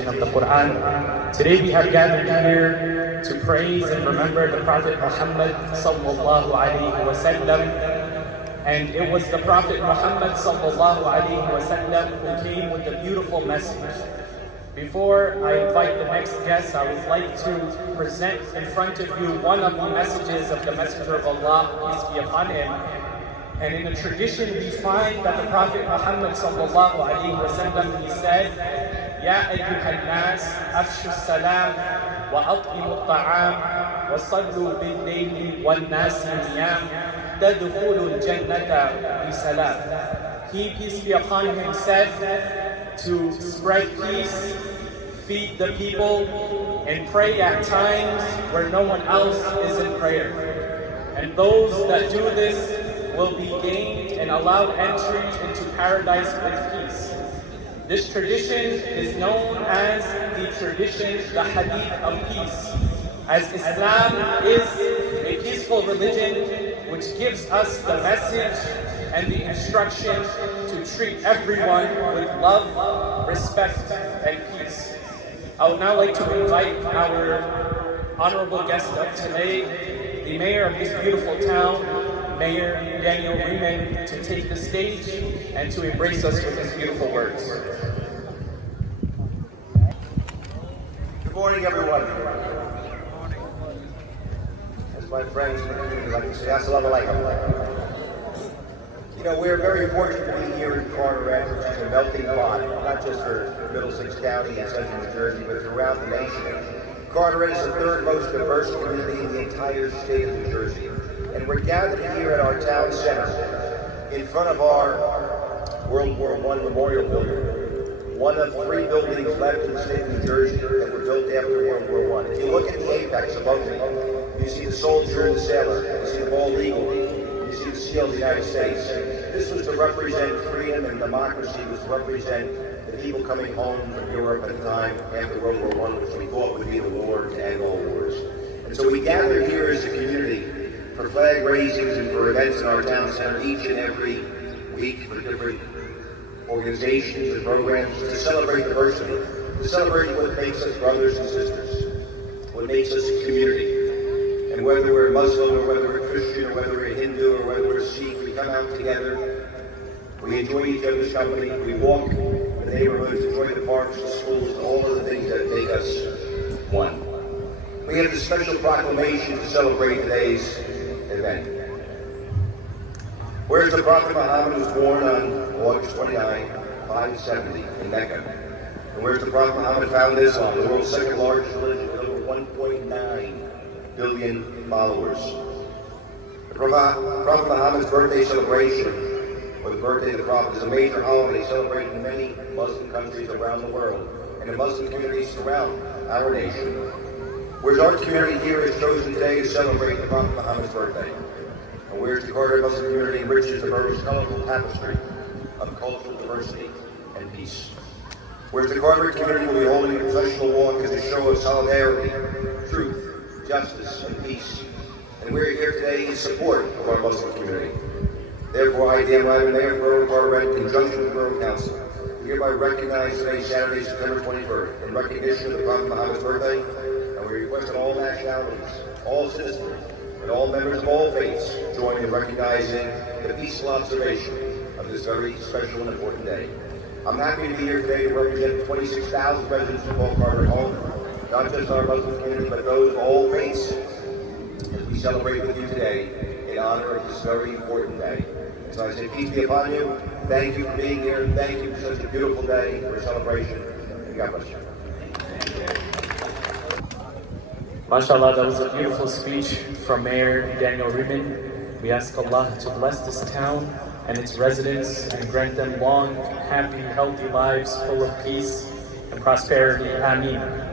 recitation of the Quran. Today we have gathered here to praise and remember the Prophet Muhammad sallallahu alaihi wasallam. And it was the Prophet Muhammad sallallahu alaihi wasallam who came with the beautiful message. Before I invite the next guest, I would like to present in front of you one of the messages of the Messenger of Allah, peace be upon him. And in the tradition we find that the Prophet Muhammad sallallahu alaihi wasallam, he said, "Ya ayyuhan nas, afshu salam wa at'imu at-ta'am wa sallu bil-layli wan-nas niyam tadkhulu al-jannata bi salam." He, peace be upon him, said to spread peace, feed the people, and pray at times where no one else is in prayer. And those that do this will be gained and allowed entry into paradise with peace. This tradition is known as the tradition, the hadith of peace, as Islam is a peaceful religion which gives us the message and the instruction to treat everyone with love, respect, and peace. I would now like to invite our honorable guest of today, the mayor of this beautiful town, Mayor J.Reiman, to take the stage and to embrace us with his beautiful words. Good morning, everyone. As my friends in the community like to say, assalamu alaikum. You know, we're very fortunate to be here in Carteret, which is a melting pot, not just for Middlesex County and central New Jersey, but throughout the nation. Carteret is the third most diverse community in the entire state of New Jersey. And we're gathered here at our town center in front of our World War I memorial building, one of 3 buildings left in the state of New Jersey that were built after World War I. If you look at the apex above me, you see the soldier and the sailor, you see the bald eagle, you see the seal of the United States. This was to represent freedom and democracy, it was to represent the people coming home from Europe at the time after World War I, which we thought would be the war to end all wars. And so we gather here as a community for flag raisings and for events in our town center each and every week for different organizations and programs to celebrate diversity, to celebrate what makes us brothers and sisters, what makes us a community. And whether we're Muslim or whether we're Christian or whether we're Hindu or whether we're Sikh, we come out together, we enjoy each other's company, we walk the neighborhoods, enjoy the parks, the schools, all of the things that make us one. We have this special proclamation to celebrate today's event. Whereas the Prophet Muhammad was born on August 29, 570 in Mecca. And whereas the Prophet Muhammad founded Islam, the world's second largest religion with over 1.9 billion followers. The Prophet Muhammad's birthday celebration, or the birthday of the Prophet, is a major holiday celebrated in many Muslim countries around the world and in Muslim communities throughout our nation. Whereas our community here has chosen today to celebrate the Prophet Muhammad's birthday. And whereas the Carteret Muslim community enriches the most colorful tapestry of cultural diversity and peace. Whereas the Carteret community will be holding a processional walk as a show of solidarity, truth, justice, and peace. And we're here today in support of our Muslim community. Therefore, I, J.Reiman, Mayor of Borough of Carteret, in conjunction with the Borough Council, hereby recognize today, Saturday, September 23rd, in recognition of the Prophet Muhammad's birthday, and we request that all nationalities, all citizens, and all members of all faiths join in recognizing the peaceful observation of this very special and important day. I'm happy to be here today to represent 26,000 residents of Old Carteret home, not just our Muslim community, but those of all faiths, as we celebrate with you today in honor of this very important day. So I say peace be upon you. Thank you for being here. Thank you for such a beautiful day for celebration. And God bless you. MashaAllah, that was a beautiful speech from Mayor J.Reiman. We ask Allah to bless this town and its residents and grant them long, happy, healthy lives full of peace and prosperity. Ameen.